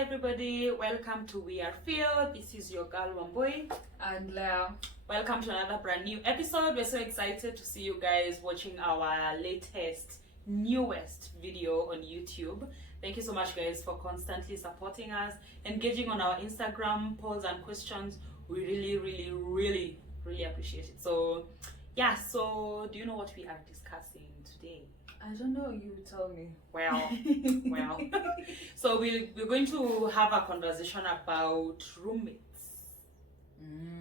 everybody, welcome to We Are Feel. This is your girl Wambui and Leah. Welcome to another brand new episode. We're so excited to see you guys watching our newest video on YouTube. Thank you so much guys for constantly supporting us, engaging on our Instagram polls and questions. We really appreciate it. So yeah, so do you know what we are discussing today? I don't know, you tell me. Well. So we're going to have a conversation about roommates.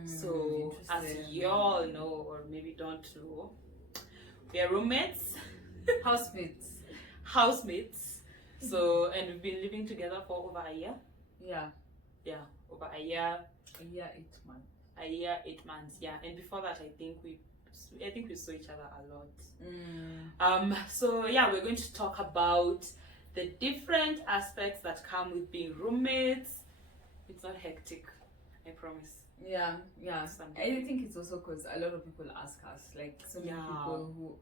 So as you all know, or maybe don't know, we are roommates. Housemates. So, and we've been living together for over a year. Over a year. A year, 8 months. A year, 8 months, yeah. And before that, I think we saw each other a lot. So yeah, we're going to talk about the different aspects that come with being roommates. It's not hectic, I promise. Yeah. I think it's also because a lot of people ask us, like so many people who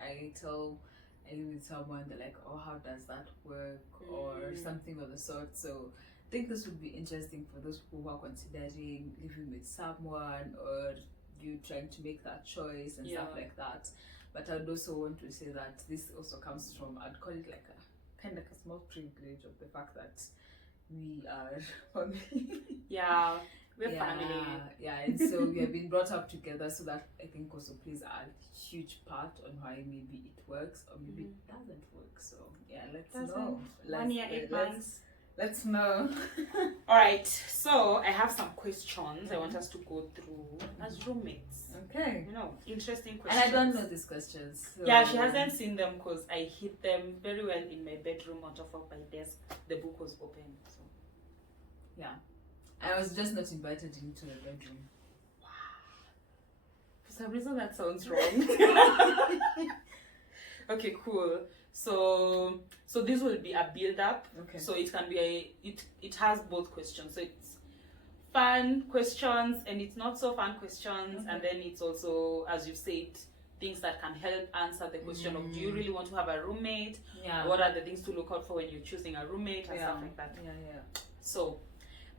I live with someone, they're like, oh, how does that work, or something of the sort. So I think this would be interesting for those people who are considering living with someone, or you trying to make that choice and stuff like that. But I'd also want to say that this also comes from, I'd call it like a kind of like a small privilege of the fact that we are family. We're family. Yeah, and so we have been brought up together, so that I think also plays a huge part on why maybe it works or maybe it doesn't work. So yeah, let's know. 1 year, 8 months. Let's know. All right, so I have some questions I want us to go through as roommates. Okay. You know, interesting questions. And I don't know these questions. So. Yeah, she hasn't seen them because I hid them very well in my bedroom on top of my desk. The book was open. So yeah, I was just not invited into the bedroom. Wow. For some reason that sounds wrong. Okay, cool. So this will be a build up. Okay. So it can be it has both questions. So it's fun questions and it's not so fun questions, and then it's also, as you said, things that can help answer the question of, do you really want to have a roommate? Yeah. What are the things to look out for when you're choosing a roommate and stuff like that? Yeah. So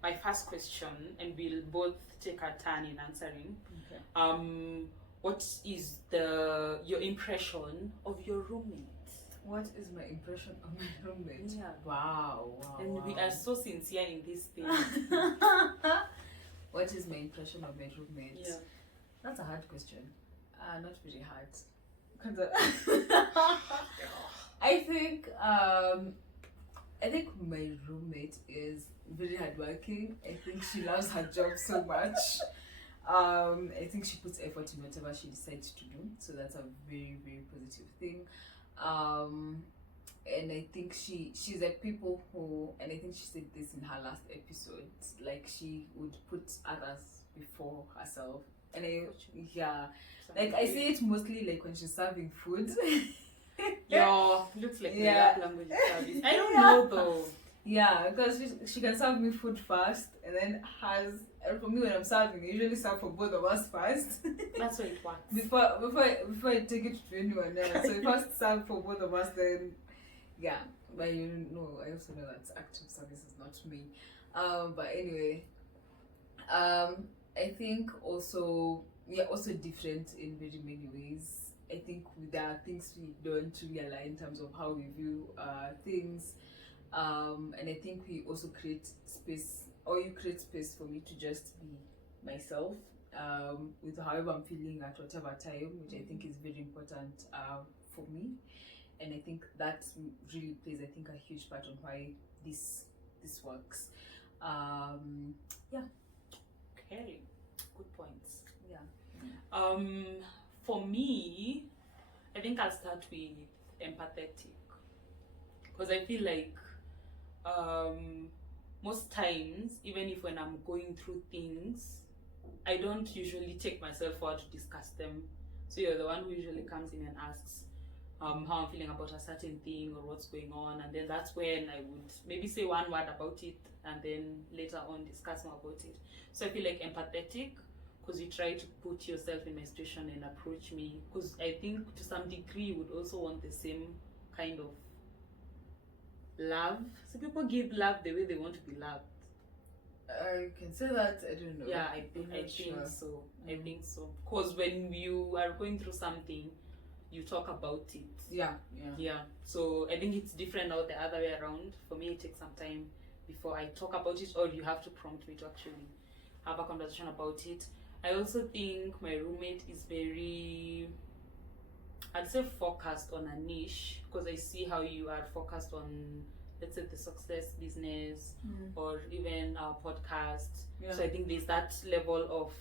my first question, and we'll both take our turn in answering. Okay. What is your impression of your roommate? What is my impression of my roommate? Yeah. Wow. And we are so sincere in this thing. What is my impression of my roommate? Yeah. That's a hard question. Not very hard. I think my roommate is very hardworking. I think she loves her job so much. I think she puts effort in whatever she decides to do. So that's a very positive thing. And I think she's a people who, and I think she said this in her last episode, like she would put others before herself. And I see it mostly like when she's serving food. Looks like the love language service. I don't know though. Yeah, because she can serve me food first, and then and for me when I'm serving, I usually serve for both of us first. That's how it works. Before I take it to anyone else. So first serve for both of us, then but you know, I also know that active service is not me. But anyway, I think also we are also different in very many ways. I think there are things we don't really align in terms of how we view things. And I think we also create space, or you create space for me to just be myself, with however I'm feeling at whatever time, which I think is very important for me. And I think that really plays, I think, a huge part on why this works. Okay, good points. Yeah. For me, I think I'll start with empathetic, because I feel like most times, even if when I'm going through things, I don't usually take myself forward to discuss them. So you're the one who usually comes in and asks how I'm feeling about a certain thing or what's going on, and then that's when I would maybe say one word about it and then later on discuss more about it. So I feel like empathetic, because you try to put yourself in my situation and approach me, because I think to some degree you would also want the same kind of love. So people give love the way they want to be loved. I can say that. I don't know. Yeah, I think so. I think so. Because when you are going through something, you talk about it. Yeah. So I think it's different now the other way around. For me, it takes some time before I talk about it, or you have to prompt me to actually have a conversation about it. I also think my roommate is very, I'd say, focused on a niche, because I see how you are focused on, let's say, the success business or even our podcast. Yeah. So I think there's that level of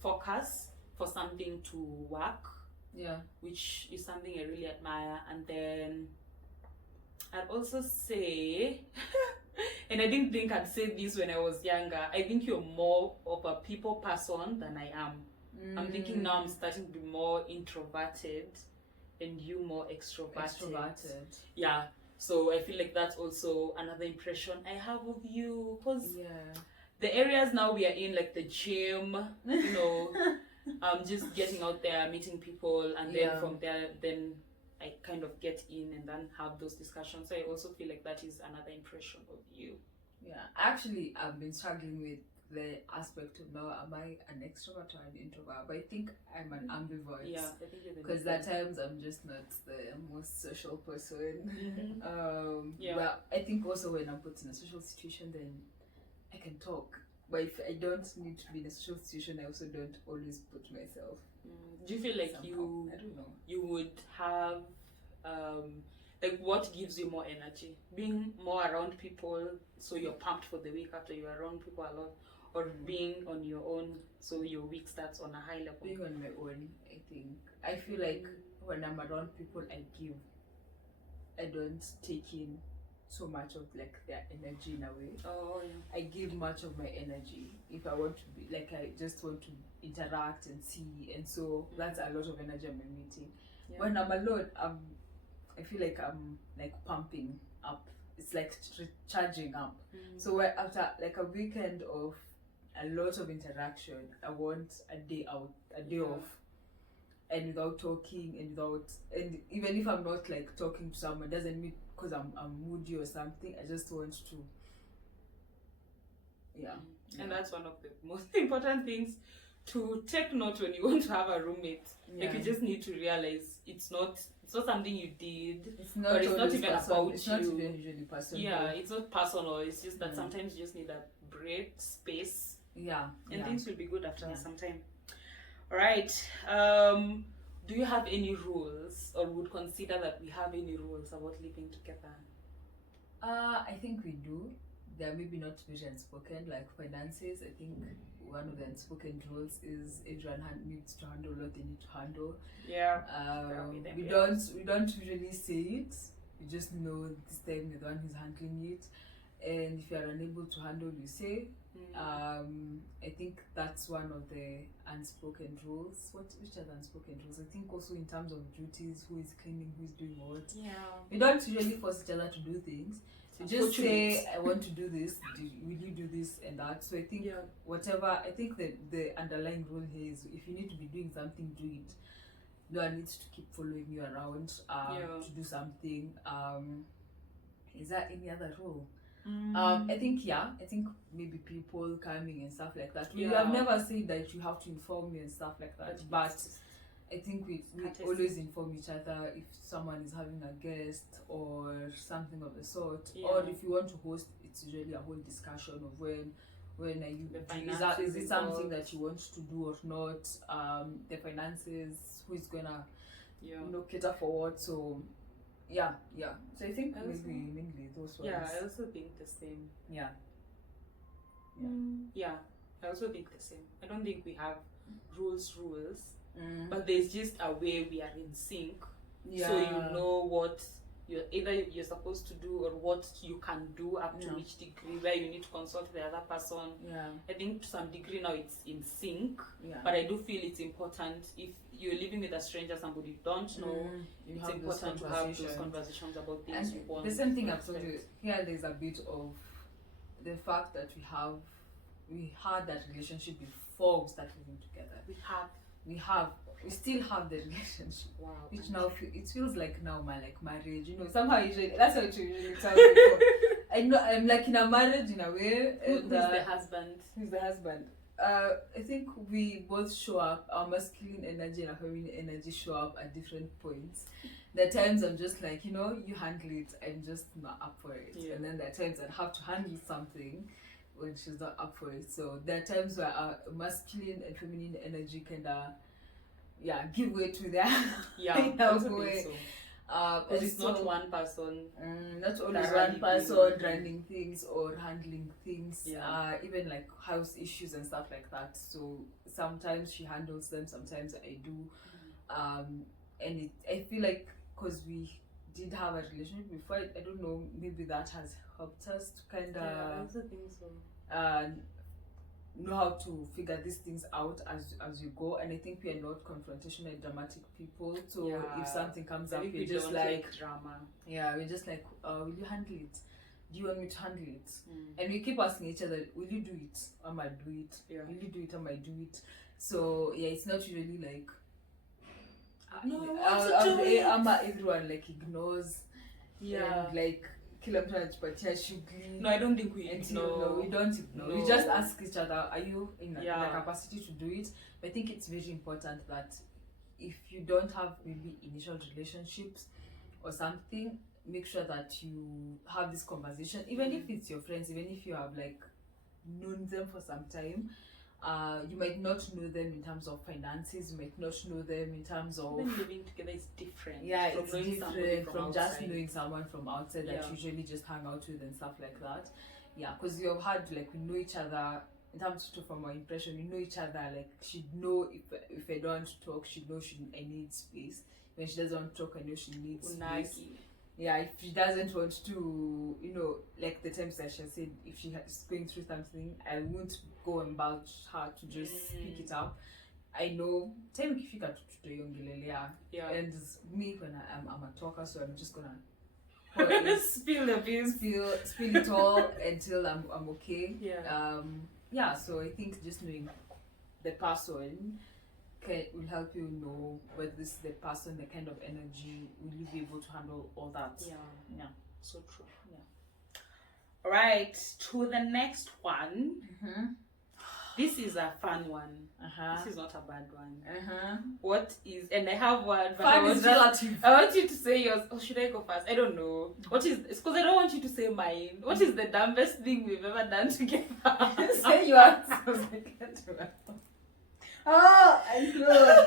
focus for something to work. Yeah. Which is something I really admire. And then I'd also say, and I didn't think I'd say this when I was younger, I think you're more of a people person than I am. I'm thinking now I'm starting to be more introverted and you more extroverted. Yeah. So I feel like that's also another impression I have of you, because the areas now we are in, like the gym, you know, just getting out there, meeting people, and then from there, then I kind of get in and then have those discussions. So I also feel like that is another impression of you. Yeah, actually, I've been struggling with the aspect of now, am I an extrovert or an introvert? But I think I'm an ambivert. Yeah, I think you're the because at times I'm just not the most social person. But I think also when I'm put in a social situation, then I can talk. But if I don't need to be in a social situation, I also don't always put myself. Do you feel like somehow. I don't know. You would have like, what gives you more energy? Being more around people, so you're pumped for the week after you're around people a lot, or being on your own, so your week starts on a high level? Being on my own, I think. I feel like when I'm around people, I give. I don't take in so much of like their energy in a way. I give much of my energy. If I want to be like, I just want to interact and see, and so that's a lot of energy I'm emitting. When I'm alone, I feel like I'm like pumping up. It's like charging up. So after like a weekend of a lot of interaction, I want a day out, a day off, and without talking, and even if I'm not like talking to someone, doesn't mean because I'm moody or something. I just want to. And that's one of the most important things to take note when you want to have a roommate. Like, you just need to realize it's not something you did. It's not even about you. It's not even usually personal. Yeah, it's not personal. It's just that sometimes you just need that break, space. And things will be good after some time. All right. Do you have any rules, or would consider that we have any rules about living together? I think we do. They're maybe not very unspoken, like finances. I think one of the unspoken rules is everyone needs to handle what they need to handle. We don't usually say it. We just know this time you're the one who's handling it, and if you are unable to handle, you say. I think that's one of the unspoken rules. Which are the unspoken rules? I think also in terms of duties, who is cleaning, who is doing what. We don't usually force each other to do things. We just say, I want to do this, will you do this and that? So I think whatever, I think the underlying rule here is, if you need to be doing something, do it. No one needs to keep following you around to do something. Is there any other rule? I think maybe people coming and stuff like that. We have never said that you have to inform me and stuff like that, but I think we always inform each other if someone is having a guest or something of the sort, or if you want to host. It's usually a whole discussion of when are you, is it something that you want to do or not, the finances, who is gonna cater for what. So so I think mainly those ones. I also think the same. I also think the same. I don't think we have rules, but there's just a way we are in sync. So you know what you're supposed to do, or what you can do up to which degree, where you need to consult the other person. I think to some degree now it's in sync, but I do feel it's important, if you're living with a stranger, somebody you don't know, it's important to have those conversations about things and you want. The same thing I've told you here, there's a bit of the fact that we had that relationship before we started living together. we still have the relationship. Wow. Which now it feels like now my like marriage, you know. Somehow usually that's what you usually tell people. I know I'm like in a marriage in a way. Who's the husband? Who's the husband? I think we both show up. Our masculine energy and our feminine energy show up at different points. There are times I'm just like, you know, you handle it. I'm just not up for it. Yeah. And then there are times I have to handle something when she's not up for it. So there are times where our masculine and feminine energy kind of give way to that. Yeah, I also way. think so. Because it's not one person. Not always that one person running running things or handling things. Yeah. Even like house issues and stuff like that. So sometimes she handles them, sometimes I do. And I feel like because we did have a relationship before, I don't know, maybe that has helped us to kind of I also think so. know how to figure these things out as you go. And I think we are not confrontational, dramatic people. So if something comes up, we're just like drama. Yeah, we're just like, will you handle it? Do you want me to handle it? And we keep asking each other, will you do it? I might do it. Yeah. Will you do it? I might do it. So yeah, it's not really like everyone like ignores. Yeah. And like kila mtu anajipatia shughuli. No, I don't think we ignore. No, we don't ignore. No. We just ask each other, are you in the Yeah. capacity to do it? I think it's very important that if you don't have maybe initial relationships or something, make sure that you have this conversation, even if it's your friends, even if you have like known them for some time. You might not know them in terms of finances, you might not know them in terms of even living together is different. yeah, from it's knowing different from outside. just knowing someone from outside that you usually just hang out with and stuff like that. Yeah, because you've had like we know each other in terms of from our impression, we know each other. Like she'd know if I don't want to talk, she'd know I need space. When she doesn't want to talk, I know she needs space. Yeah, if she doesn't want to, you know, like the times that she said, if she is going through something, I won't go and vouch her to just speak it up. I know, time ikifika tutoyongelelea. Yeah. And me when I'm a talker, so I'm just gonna spill the beans, spill it all until I'm okay. Yeah. So I think just knowing the person will help you know whether this is the person, the kind of energy, will you be able to handle all that? Yeah. So true. Yeah. All right, to the next one. This is a fun one. This is not a bad one. What is, and I have one, but fun is relative. I want you to say yours. Or should I go first? I don't know. What is, it's because I don't want you to say mine. What is the dumbest thing we've ever done together? Say yours. I know.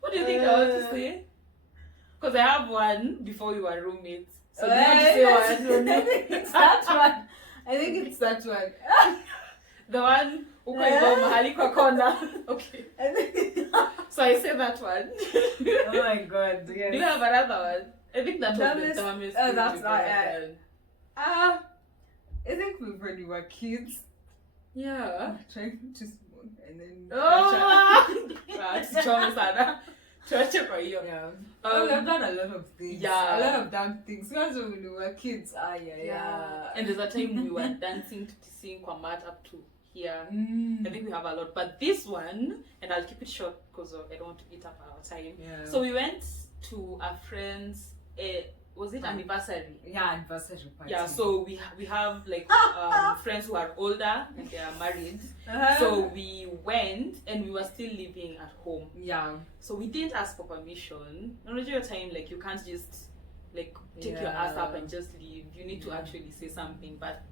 What do you think I want to say? Because I have one before we were roommates. So do you want to say one? I think it's that one. I think it's that one. The one uko hivyo mahali kwa kona. Okay. So I say that one. Oh my god. Yes. Do you have another one? I think that was the dumbest thing that's we've not ever done. I think when we were kids. Yeah. Trying to smoke and then Yeah. We've done a lot of things. Yeah. A lot of damn things. Because when we were kids, yeah. And there's a time we were dancing to sing kwa mat up to here. I think we have a lot. But this one, and I'll keep it short because I don't want to eat up our time. Yeah. So we went to a friend's was it anniversary? Yeah, anniversary party. Yeah, so we have like friends who are older and they are married. So we went and we were still living at home. Yeah. So we didn't ask for permission. Not your time, like you can't just like take your ass up and just leave. You need to actually say something. But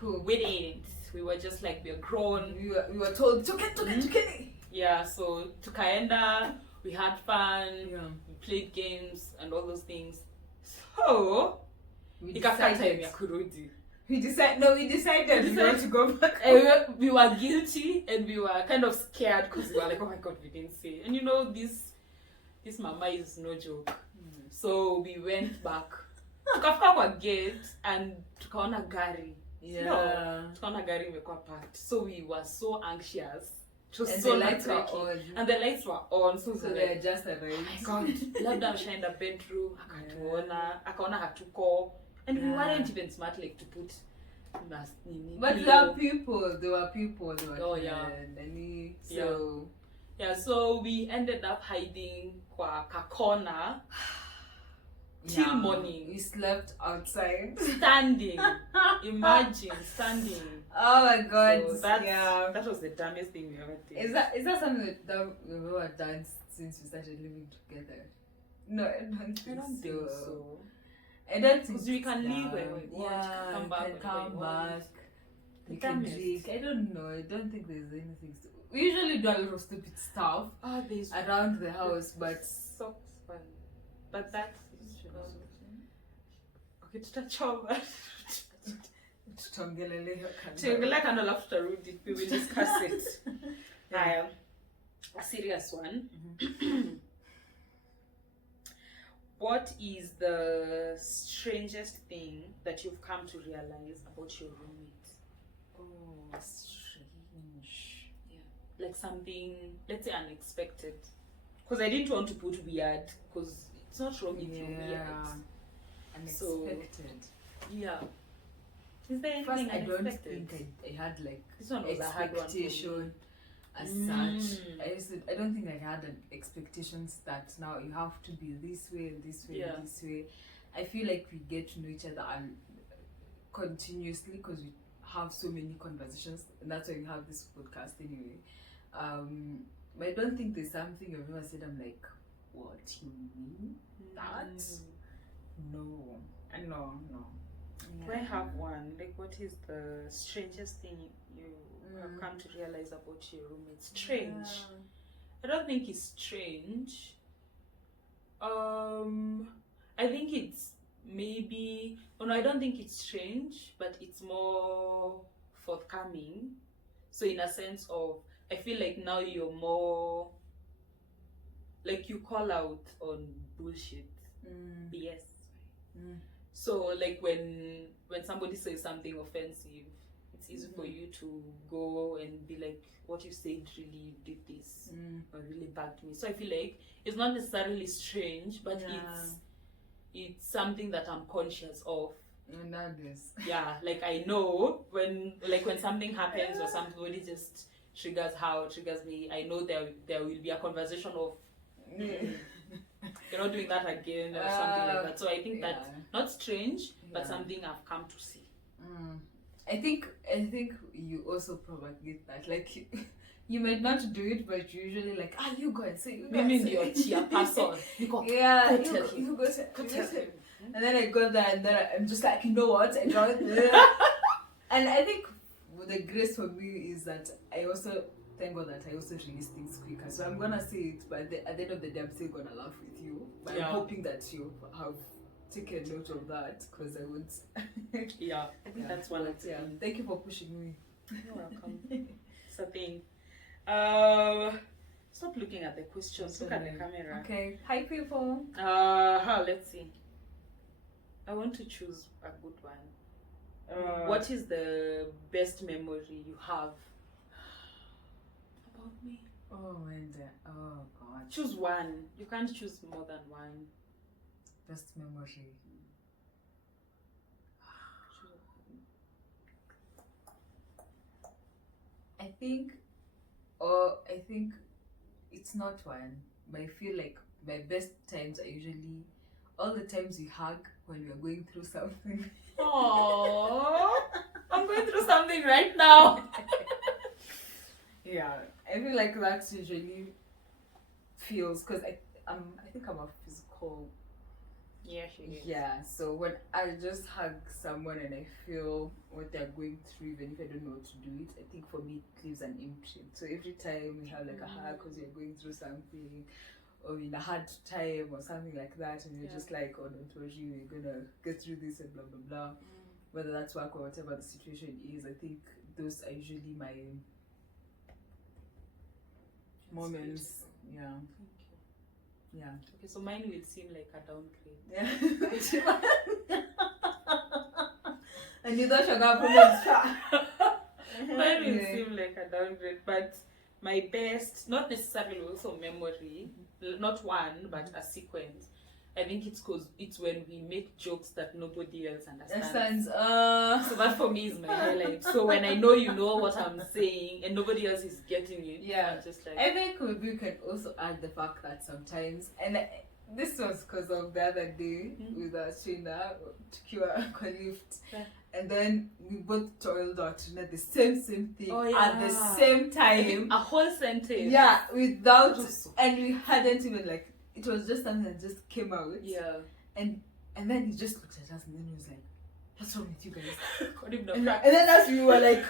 we didn't. We were just like, we're grown. We were told it's okay. Yeah, so tukaenda, we had fun, we played games and all those things. So we decided we decided we want to go back. We were guilty and we were kind of scared because we were like, oh my god, we didn't say. And you know, this mama is no joke. So we went back. Tukafika kwa gate and tukaona gari. Tukaona gari imekuwa parked. So we were so anxious. And the lights were on. And the lights were on. So they just arrived. Oh my god, labda ameshaenda bedroom, akaona hatuko. And we weren't even smart like to put but there were people. Oh yeah. So Yeah, so we ended up hiding kwa kakona till morning. We slept outside. Standing. Imagine, standing. Oh my god. So that was the dumbest thing we ever did. Is that something that we've ever done since we started living together? No, I don't think so. I don't think because we can leave when we want, come back. We can drink. I don't know. I don't think there's anything. We usually do a lot of stupid stuff around the house, but so fun. But that's okay. Tutachoma. Tuongelea kando alafu tutarudi. We will discuss it. A serious one. What is the strangest thing that you've come to realize about your roommate? Oh, strange. Yeah. Like something, let's say unexpected. Because I didn't want to put weird, because it's not wrong if you're weird. Unexpected. Yeah. Is there anything First, unexpected? I don't think I had like this one was expectation as such. I don't think I had an expectations that now you have to be this way and this way and this way. I feel like we get to know each other continuously because we have so many conversations, and that's why we have this podcast anyway. But I don't think there's something I've ever said I'm like, what you mean that? No. I have one. Like, what is the strangest thing you have come to realize about your roommate? Strange. I don't think it's strange. I think it's maybe. Oh no, I don't think it's strange, but it's more forthcoming. So in a sense of, I feel like now you're more like you call out on bullshit, BS. So like when somebody says something offensive, it's easy for you to go and be like, what you said really did this or really bugged me. So I feel like it's not necessarily strange, but it's something that I'm conscious of. Yeah, like I know when something happens or somebody just triggers me, I know there will be a conversation of you're not doing that again or something like that. So I think that's not strange, but something I've come to see. I think you also propagate that. Like you might not do it, but you usually like, you go and say, Maybe your chairperson. You go tell him. And then I go there and then I'm just like, you know what? I draw it. And I think the grace for me is that I also thank God that I also release things quicker. So I'm gonna say it, but at the end of the day, I'm still gonna laugh with you. But I'm hoping that you have taken note of that, because I won't. I think that's one of them. Thank you for pushing me. You're welcome. It's a thing. Stop looking at the questions. Look at the camera. Okay. Hi, people. Let's see. I want to choose a good one. What is the best memory you have about me? Oh God. Choose one. You can't choose more than one. Best memory. I think it's not one, but I feel like my best times are usually all the times we hug when we're going through something. Aww, I'm going through something right now. Yeah, I feel like that usually feels, because I think I'm a physical. Yeah, she is. Yeah, so when I just hug someone and I feel what they're going through, even if I don't know how to do it, I think for me it leaves an imprint. So every time we have like a hug because you're going through something, or in a hard time or something like that, and you're just like, oh, don't worry, we're gonna get through this and blah blah blah. Whether that's work or whatever the situation is, I think those are usually my moments. Beautiful. Yeah. Thank you. Yeah. Okay, so mine will seem like a downgrade. Yeah. And you thought you're gonna put it. Mine will seem like a downgrade, but my best, not necessarily also memory, not one, but a sequence. I think it's because it's when we make jokes that nobody else understands. So that for me is my highlight. So when I know you know what I'm saying and nobody else is getting it, yeah, I'm just like, I think we can also add the fact that sometimes, and this was because of the other day with Trina to cure a lift, and then we both told our Trina the same thing at the same time, a whole sentence. Yeah, without, and we hadn't even like. It was just something that just came out. Yeah. And then he just looked at us and then he was like, what's wrong with you guys? and then as we were like,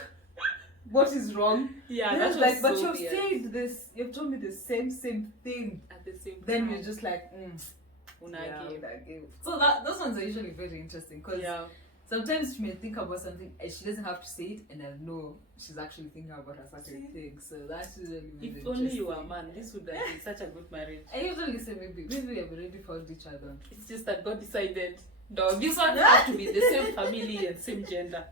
what is wrong? Yeah, that was like, so but you've said this, you've told me the same thing. At the same time. Then we're just like, Unagi. So those ones are usually very interesting because sometimes she may think about something and she doesn't have to say it, and I know she's actually thinking about a certain thing. So that's usually very If only you were a man, this would have been such a good marriage. I usually say maybe we have already found each other. It's just that God decided, no, this one has to be the same family and same gender.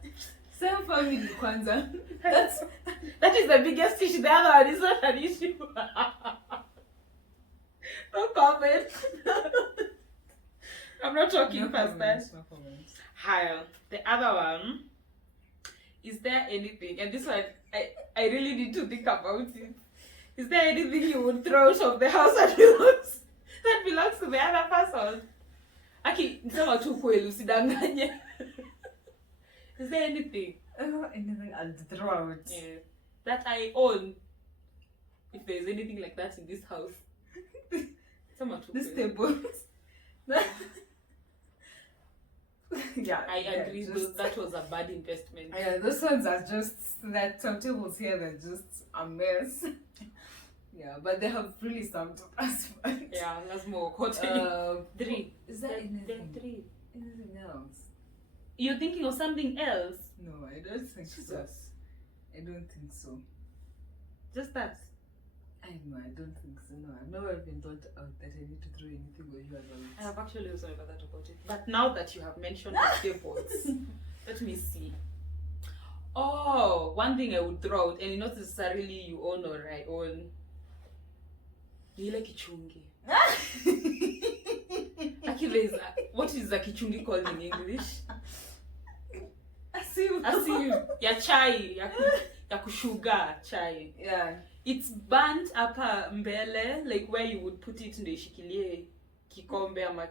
Same family, Kwanzaa. That is the biggest issue. The other one is not an issue. No comment. I'm not talking past that. No comments. Hi, the other one. Is there anything, and this one, I really need to think about it. Is there anything you would throw out of the house that belongs to the other person? Aki, nisema tu kweli usidanganye. Is there anything? Anything I'll throw out? Yeah. That I own. If there's anything like that in this house. This table. Yeah, I agree. That was a bad investment. Yeah, those ones are just that some tables here that are just a mess. Yeah, but they have really served us. Yeah, that's more important. 3. Is that anything? 3. Anything else? You're thinking of something else? No, I don't think so. I don't think so. Just that? I don't think so. No, I've never even thought out that I need to throw anything on you about it. I have actually also never thought about it. But now that you have mentioned the tables, let me see. Oh, one thing I would throw out, and not necessarily you own or I own. Nile kichungi. Actually, what is a kichungi called in English? Asiu. Ya chai. Ya kushuga chai. Yeah. It's burnt hapa mbele, like where you would put it ndio ishikilie kikombe ama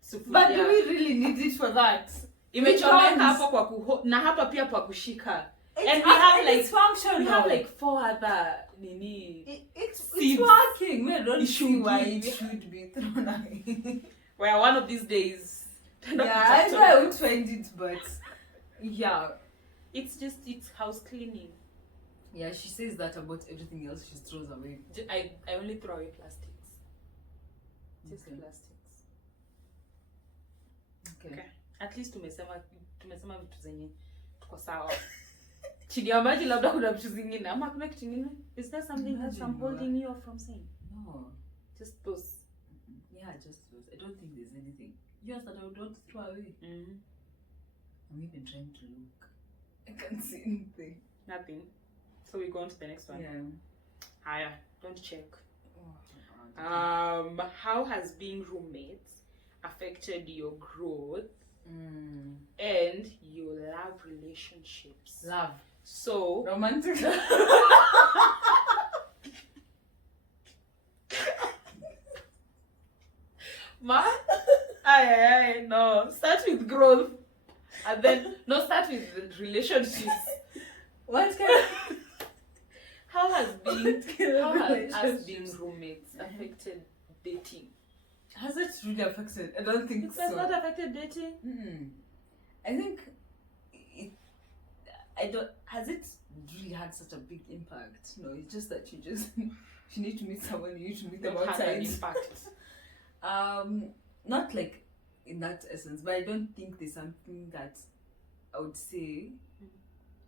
sufuria. But do we really need it for that? Imechomeka hapo kwa na hapa pia pa kushika. And we have like functional. We have like 4 other nini. It's working. We don't see why it should be thrown away. Well, one of these days. Yeah, I would find it, but yeah, it's house cleaning. Yeah, she says that about everything else she throws away. I only throw away plastics. Just plastics. Okay. At least tumesema vitu zenye tuko sawa. Chini ya maji labda kuna vitu zingine ama kuna kitu kingine? Is there something that I'm holding you off from saying? No. Just those. Yeah, just those. I don't think there's anything. Yours that I would want to throw away. I'm even trying to look. I can't see anything. Nothing. So we go on to the next one. Yeah. Higher. Don't check. How has being roommates affected your growth and your love relationships? Love. So romantic. No. Start with growth, and then start with relationships. What kind of... How has us being roommates affected dating? Has it really affected? I don't think so. It has not affected dating? I think has it really had such a big impact? No, it's just that you need to meet someone, you need to meet them outside. Impact. Not like in that essence, but I don't think there's something that I would say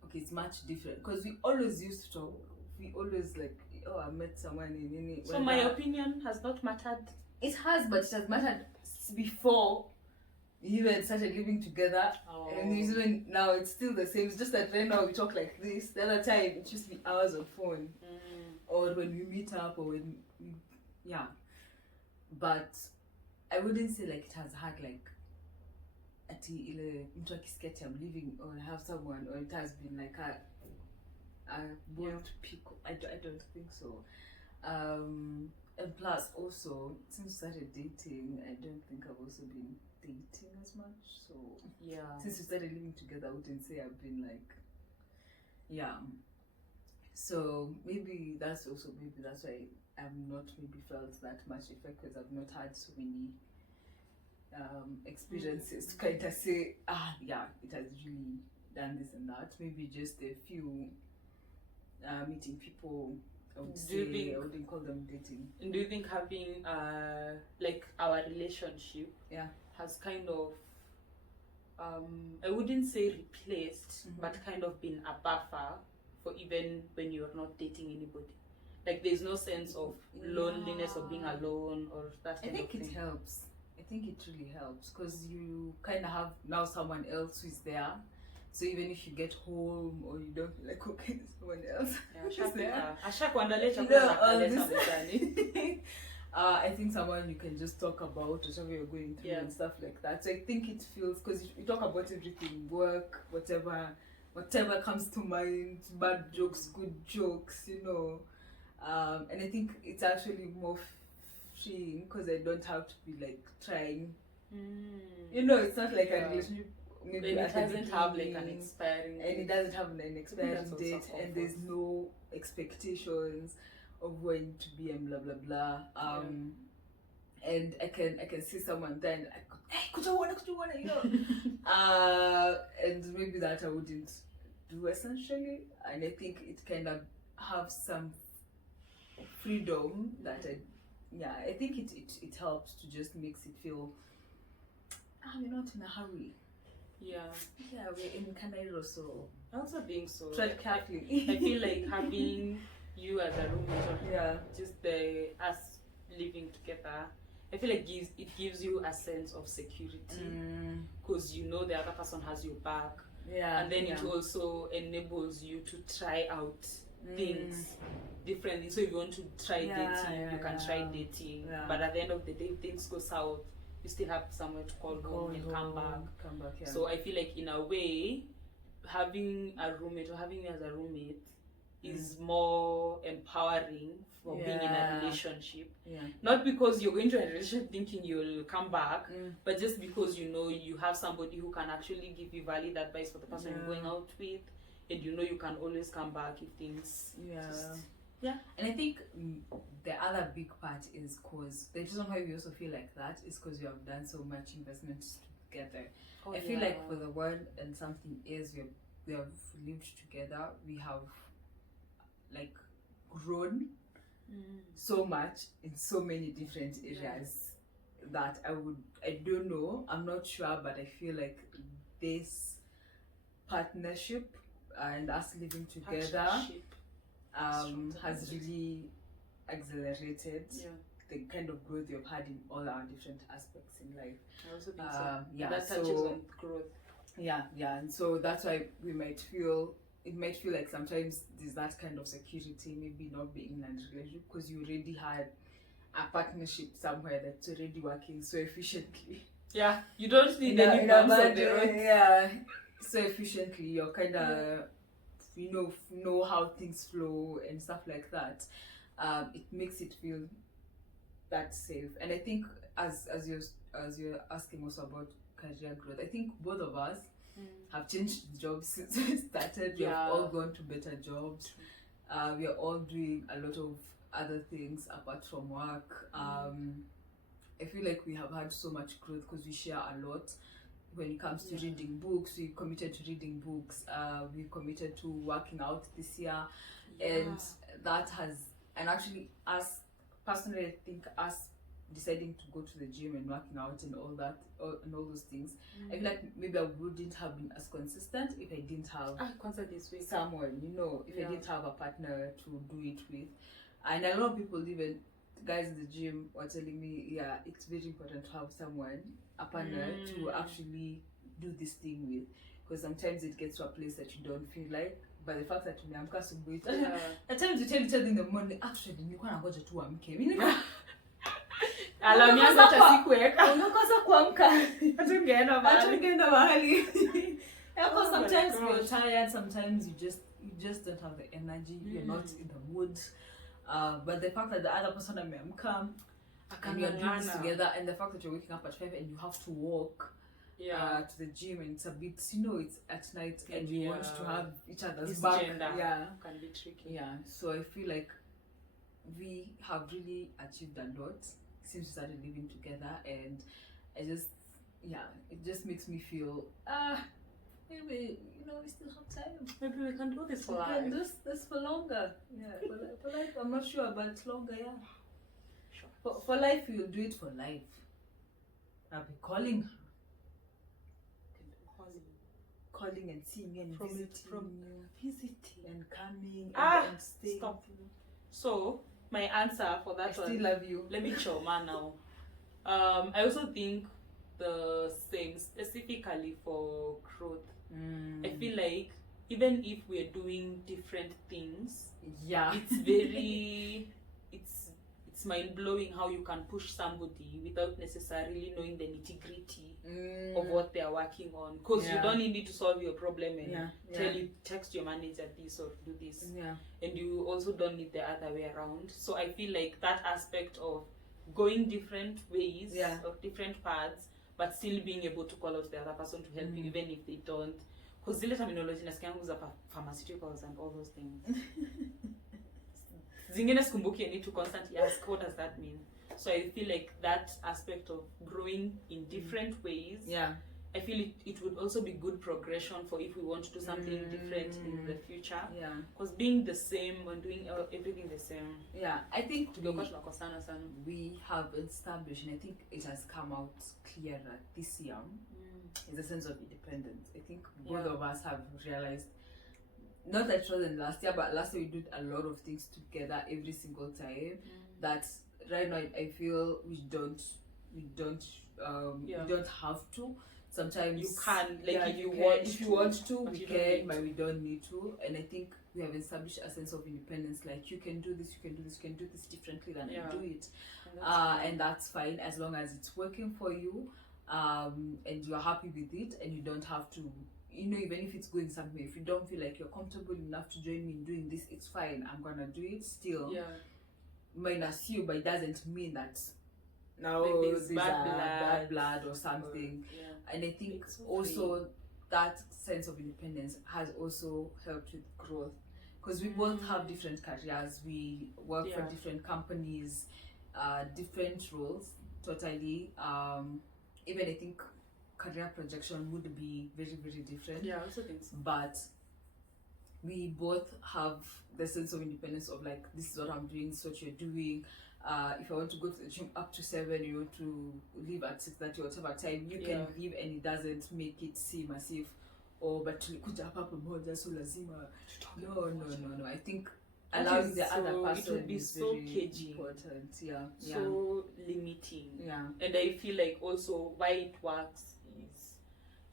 okay, it's much different because we always used to talk. We always like, oh, I met someone in any. So my opinion has not mattered. It has, but it has mattered before we even started living together. And even now it's still the same. It's just that right now we talk like this. The other time it used to be hours on phone, or when we meet up, or when but I wouldn't say like it has had like mtu akisikia I'm leaving or I have someone, or it has been like a bold pick. I don't think so. And plus also since we started dating, I don't think I've also been dating as much. So since we started living together, I wouldn't say I've been like so maybe that's why I'm not maybe felt that much effect, because I've not had so many experiences to kind of say it has really done this and that. Maybe just a few meeting people, I wouldn't call them dating. Do you think having like our relationship has kind of I wouldn't say replaced, but kind of been a buffer for even when you're not dating anybody? Like there's no sense of loneliness or being alone or that kind of thing. I think it helps. I think it really helps, because you kind of have now someone else who's there. So even if you get home or you don't like okay, someone else is there. I think someone you can just talk about whatever you're going through and stuff like that. So I think it feels, because you talk about everything, work, whatever comes to mind, bad jokes, good jokes, you know. And I think it's actually more freeing, because I don't have to be like trying. You know, it's not like a relationship. Maybe it doesn't have like an expiring date. And it doesn't have an expiring date, and there's no expectations of when to be and blah blah blah. And I can see someone then like, hey, could you wanna, you know? And maybe that I wouldn't do essentially. And I think it kind of have some freedom that I think it helps to just makes it feel we're not in a hurry. We're in Canada, so I also think so. Tread carefully. I feel like having you as a roommate, or just us living together, I feel like it gives you a sense of security, because you know the other person has your back, and then it also enables you to try out things differently. So if you want to try dating, you can try dating, but at the end of the day, if things go south, you still have somewhere to call home and come back. So I feel like in a way, having a roommate or having me as a roommate is more empowering for being in a relationship. Not because you're going to a relationship thinking you'll come back, but just because you know you have somebody who can actually give you valid advice for the person you're going out with, and you know you can always come back if things And I think the other big part is because the reason why we also feel like that is because we have done so much investment together. I feel like for the word and something is we have lived together, we have like grown so much in so many different areas that I don't know, I'm not sure, but I feel like this partnership and us living together has really accelerated the kind of growth you've had in all our different aspects in life. I also think so. That touches on growth. And so that's why it might feel like sometimes there's that kind of security, maybe not being in a relationship, because you already had a partnership somewhere that's already working so efficiently. You don't need any bumps on the road. So efficiently, you're kind of know how things flow and stuff like that. It makes it feel that safe. And I think as you're asking also about career growth, I think both of us have changed jobs since we started. We have all gone to better jobs. We are all doing a lot of other things apart from work. I feel like we have had so much growth because we share a lot. When it comes to reading books, we committed to reading books. We committed to working out this year, and that has, and actually us personally, I think us deciding to go to the gym and working out and all that, and all those things, I feel like maybe I wouldn't have been as consistent if I didn't have someone, if I didn't have a partner to do it with. And a lot of people, even guys in the gym, were telling me, it's very important to have someone, a partner, to actually do this thing with, because sometimes it gets to a place that you don't feel like. But the fact that tumeamka asubuhi, at times you tell each other in the morning, actually nilikuwa nangoja tu amke. Alarm yangu hata sikuweka. Unakosa kuamka. Hatungeenda mahali. Oh Sometimes my you're gosh. tired, sometimes you just don't have the energy, you're not in the mood. But the fact that the other person ameamka and you're doing this together, and the fact that you're waking up at 5 and you have to walk to the gym, and it's a bit, it's at night and you want to have each other's back. Can be tricky. So I feel like we have really achieved a lot since we started living together, and I just it just makes me feel maybe we still have time. Maybe we can do this for life. We can do this for longer. For life. I'm not sure, but longer. Sure. For life, you'll do it for life. I'll be calling her, calling and seeing and visiting and coming and staying. Stop. So my answer for that I still love you. Let me choma now. I also think the same, specifically for growth. I feel like even if we're doing different things, it's very it's mind-blowing how you can push somebody without necessarily knowing the nitty-gritty of what they're working on, because you don't need to solve your problem and text your manager this or do this, and you also don't need the other way around. So I feel like that aspect of going different ways or different paths, but still being able to call out the other person to help you even if they don't, because zile terminology nasikiangu za pharmaceuticals and all those things zingine sikumbuki, I need to constantly ask what does that mean. So I feel like that aspect of growing in different ways, I feel it would also be good progression for if we want to do something different in the future. Because being the same and doing everything the same. I think we have established, and I think it has come out clearer this year, is a sense of independence. I think both of us have realized, not that it wasn't last year, but last year we did a lot of things together every single time, that right now I feel we don't have to. Sometimes you can, if you want to, we can, but we don't need to. And I think we have established a sense of independence, like you can do this, you can do this differently than I do it. And that's fine as long as it's working for you, and you're happy with it, and you don't have to, even if it's going somewhere, if you don't feel like you're comfortable enough to join me in doing this, it's fine, I'm gonna do it still. Minus you, but it doesn't mean that now there's bad blood or something. And I think also that sense of independence has also helped with growth, because we both have different careers, we work for different companies, different roles totally. Even I think career projection would be very, very different. I also think so. But we both have the sense of independence of like, this is what I'm doing, this is what you're doing. If I want to go to the gym up to 7, you want to leave at 6:30 or whatever time, you can leave, and it doesn't make it seem as if, but tulikuja hapa pamoja so lazima. No. I think allowing the other person is so very cagey, important. So limiting. And I feel like also why it works is,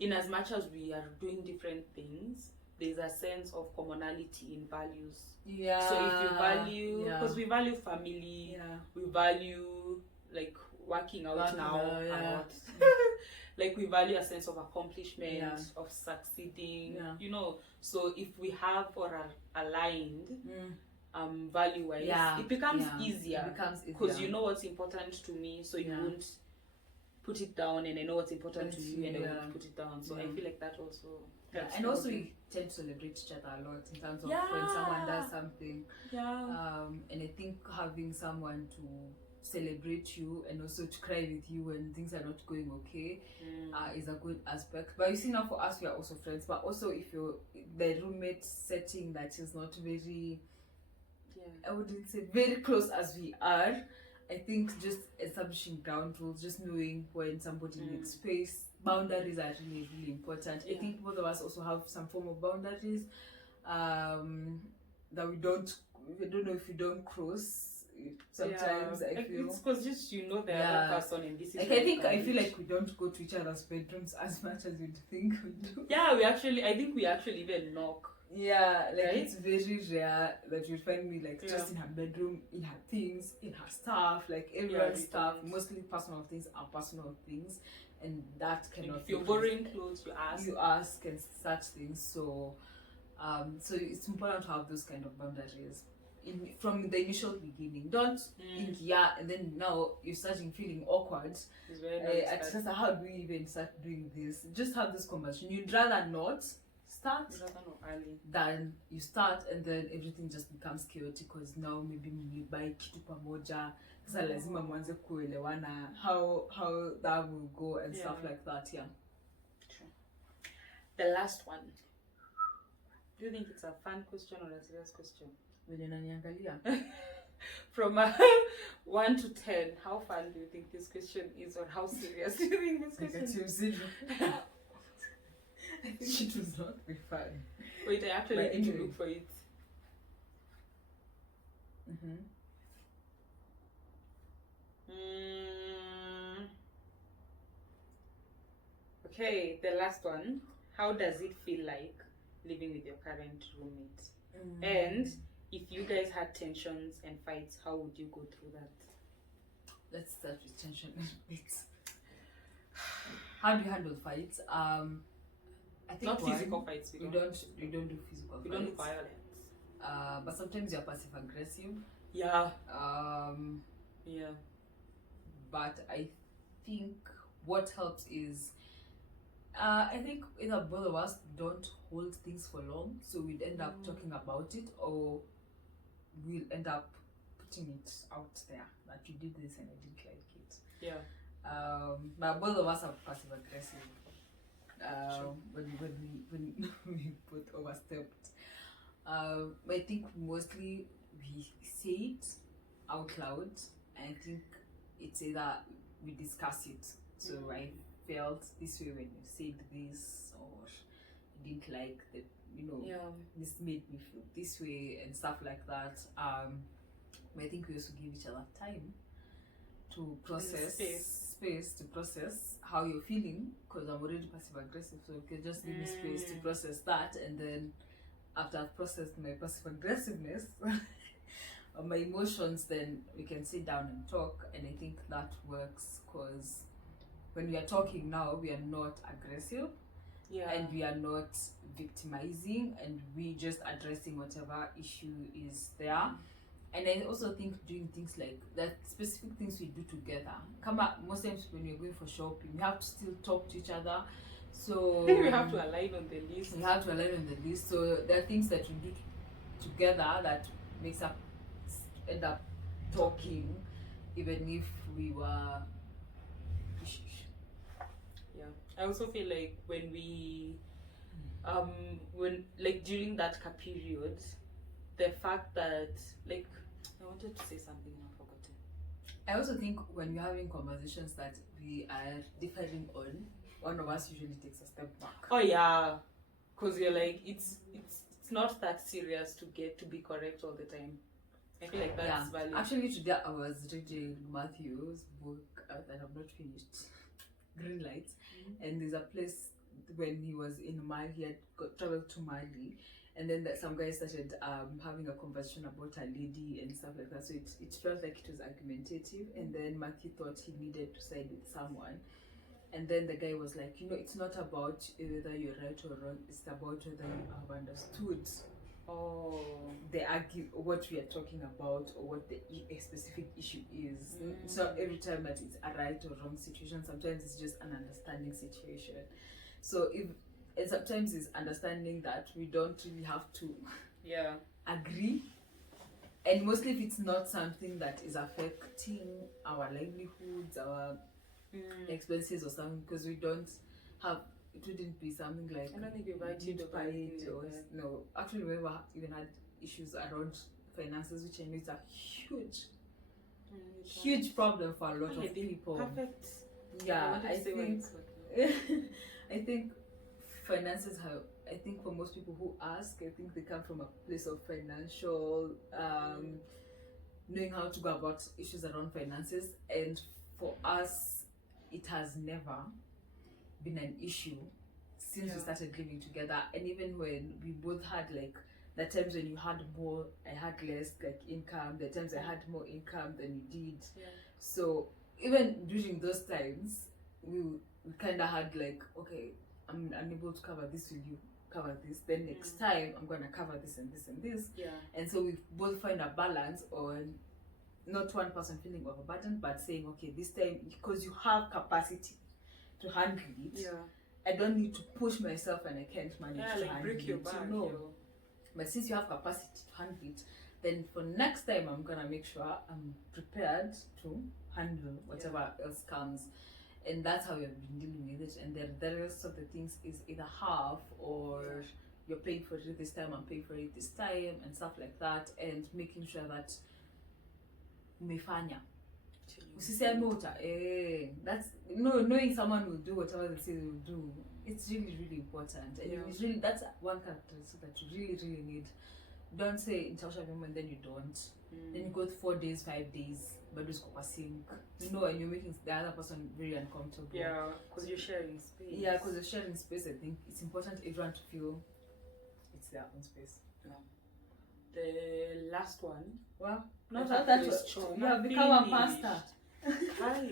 in as much as we are doing different things, there's a sense of commonality in values. So if you value, because we value family, we value like working out now a lot. Like we value a sense of accomplishment, of succeeding, So if we have or are aligned value wise, it becomes easier. Because you know what's important to me, so you won't put it down, and I know what's important to you, and I won't put it down. So I feel like that also helps. And also we tend to celebrate each other a lot in terms of when someone does something. And I think having someone to celebrate you and also to cry with you when things are not going okay is a good aspect. But you see, now for us we are also friends, but also if you're the roommate setting that is not very, I wouldn't say very close as we are, I think just establishing ground rules, just knowing when somebody needs space, boundaries are really, really important. I think both of us also have some form of boundaries that we don't, I don't know if we don't cross. Sometimes I feel it's because just the other person, and this is like, I feel like we don't go to each other's bedrooms as much as you'd think we do. I think we actually even knock Yeah, like Right? it's very rare that you find me like Yeah. just in her bedroom, in her things, in her stuff, like Yeah, everyone's we stuff. don't. Mostly personal things are personal things, and that Like cannot. if you're be borrowing clothes, you ask. you ask and such things. So, so it's important to have those kind of boundaries from the initial beginning. Don't think and then now you're starting feeling awkward. It's very At first, how do we even start doing this? Just have this conversation. You'd rather not start early. than you start and then everything just becomes chaotic because now maybe mlibai kitu pamoja sasa lazima mwanze kuelewana how that will go and stuff like that. Yeah. True. The last one. Do you think it's a fun question or a serious question? From 1 to 10, how fun do you think this question is, or how serious do you think this question is? I think it will not be fun. Wait, I actually need to look for it. Okay, the last one. How does it feel like living with your current roommate? And if you guys had tensions and fights, how would you go through that? Let's start with tension and fights. How do you handle fights? I think not physical fights. We don't do physical fights. We don't do violence. But sometimes you're passive aggressive. Yeah. Yeah. But I think what helps is I think either both of us don't hold things for long, so we'd end up talking about it, or we'll end up putting it out there that you did this and I didn't like it. Yeah. But both of us are passive aggressive. When we both overstepped. I think mostly we say it out loud, and I think it's either we discuss it. So I felt this way when you said this, or I didn't like that, this made me feel this way and stuff like that. But I think we also give each other time to process, space to process how you're feeling, because I'm already passive aggressive, so you can just give me space to process that, and then after I've processed my passive aggressiveness or my emotions, then we can sit down and talk. And I think that works, because when we are talking now, we are not aggressive, and we are not victimizing, and we just addressing whatever issue is there. And I also think doing things like that, specific things we do together. Most times when you're going for shopping, we have to still talk to each other. So we have to align on the list. So there are things that we do together that makes us end up talking, even if we were. Yeah, I also feel like when we, during that period, the fact that I wanted to say something and I've forgotten. I also think when we're having conversations that we are differing on, one of us usually takes a step back. Oh yeah, because you're like it's not that serious to get to be correct all the time. I feel like that's valid. Actually, today I was reading Matthew's book that I've not finished, Green Lights, and there's a place when he was in Mali, he had traveled to Mali. And then some guy started having a conversation about a lady and stuff like that. So it felt like it was argumentative. And then Matthew thought he needed to side with someone. And then the guy was like, it's not about whether you're right or wrong. It's about whether you have understood what we are talking about, or what a specific issue is. So every time that it's a right or wrong situation, sometimes it's just an understanding situation. So and sometimes it's understanding that we don't really have to agree, and mostly if it's not something that is affecting our livelihoods, our expenses or something, because we don't have, it wouldn't be something like I don't think we've had no, actually we never even had issues around finances, which I know is a huge problem for a lot of people. Perfect. Yeah, I think finances have, I think for most people who ask, I think they come from a place of financial knowing how to go about issues around finances, and for us it has never been an issue since we started living together. And even when we both had like the times when you had more, I had less like income, the times I had more income than you did. So even during those times, we kind of had like, okay, I'm unable to cover this, will you cover this? Then next time I'm gonna cover this and this and this. And so we both find a balance on not one person feeling overburdened, but saying, okay, this time, because you have capacity to handle it, I don't need to push myself and I can't manage to handle break your it. back, But since you have capacity to handle it, then for next time I'm gonna make sure I'm prepared to handle whatever else comes. And that's how you've been dealing with it. And then the rest of the things is either half or you're paying for it this time, I'm paying for it this time, and stuff like that. And making sure that umefanya. Usiseme uta, that's knowing someone will do whatever they say they will do. It's really, really important. And it's really, that's one characteristic that you really, really need. Don't say nitaosha vyombo and then you don't. Then you go 4 days, 5 days, but it's sink. And you're making the other person very uncomfortable. Yeah, because you're sharing space. Yeah, because you're sharing space. I think it's important everyone to feel it's their own space. The last one. Well, not that question. You have become a pastor. Hi.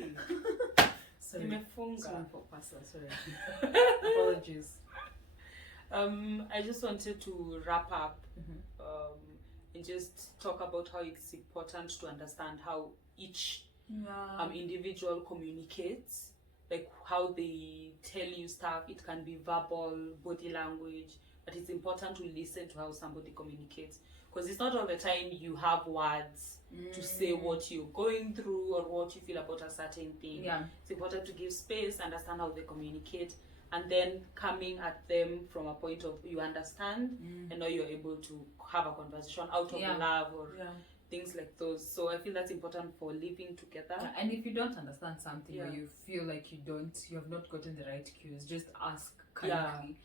Sorry for pastor. Sorry. Apologies. I just wanted to wrap up and just talk about how it's important to understand how each individual communicates, like how they tell you stuff. It can be verbal, body language, but it's important to listen to how somebody communicates, because it's not all the time you have words to say what you're going through or what you feel about a certain thing. It's important to give space, understand how they communicate, and then coming at them from a point of you understand and now you're able to have a conversation out of love or things like those. So I feel that's important for living together. And if you don't understand something or you feel like you have not gotten the right cues, just ask kindly.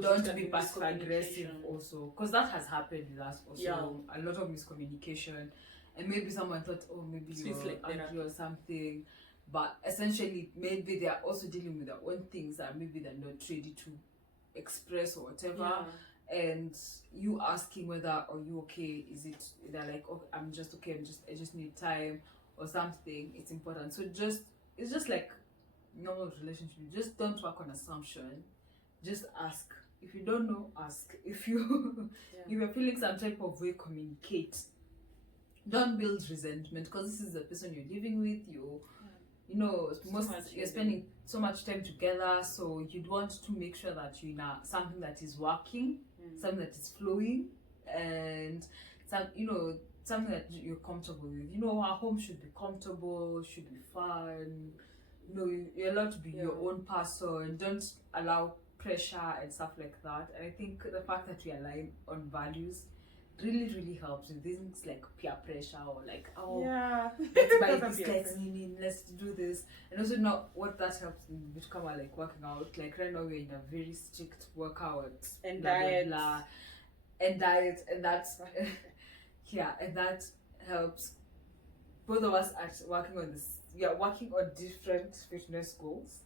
Don't be passive aggressive also, because that has happened with us also. A lot of miscommunication, and maybe someone thought, oh, maybe you're like angry or something, but essentially maybe they are also dealing with their own things that maybe they're not ready to express or whatever. And you asking whether are you okay, is it they're like, oh, I'm just okay, I just need time or something. It's important. So it's just like normal relationship. Just don't work on assumption. Just ask. If you don't know, ask. If you you are feeling some type of way, communicate. Don't build resentment, because this is the person you're living with. You're spending so much time together, so you'd want to make sure that you're in something that is working, something that is flowing, and something that you're comfortable with. Our home should be comfortable, should be fun. You're allowed to be your own person. Don't allow pressure and stuff like that. And I think the fact that we align on values really, really helps with things like peer pressure or like, let's buy this, let's do this. And also not what that helps in become like working out. Like right now we're in a very strict workout and diet, and that's and that helps. Both of us are working on this. We are working on different fitness goals,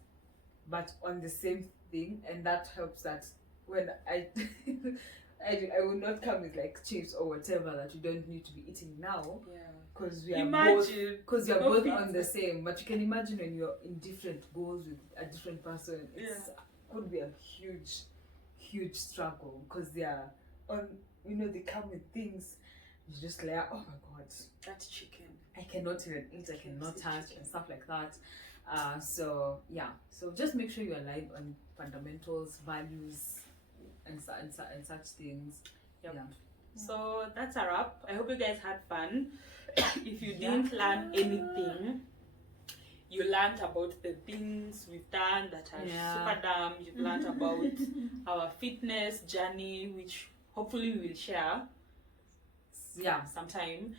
but on the same thing, and that helps that when I will not come with like chips or whatever that you don't need to be eating now, because we are both on the same. But you can imagine when you're in different goals with a different person, it could be a huge struggle, because they are on, they come with things you just like, oh my god, that's chicken, I cannot even eat, I cannot touch and stuff like that. So just make sure you align on fundamentals, values, and such things. So that's a wrap. I hope you guys had fun. If you didn't learn anything, you learned about the things we've done that are super dumb. You've learned about our fitness journey, which hopefully we will share sometime.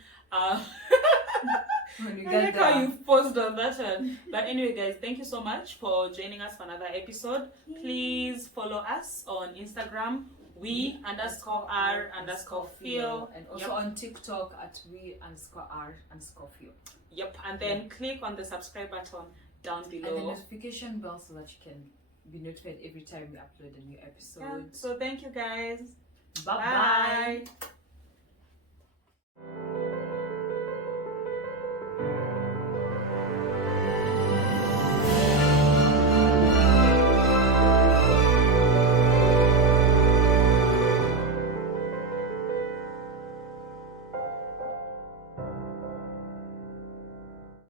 When you I get like how you've paused on that one. But anyway, guys, thank you so much for joining us for another episode. Please follow us on Instagram, we_r_feel, and also on TikTok at we_r_feel. Yep, and then click on the subscribe button down below and the notification bell so that you can be notified every time we upload a new episode. Yeah. So thank you guys. Bye. Bye.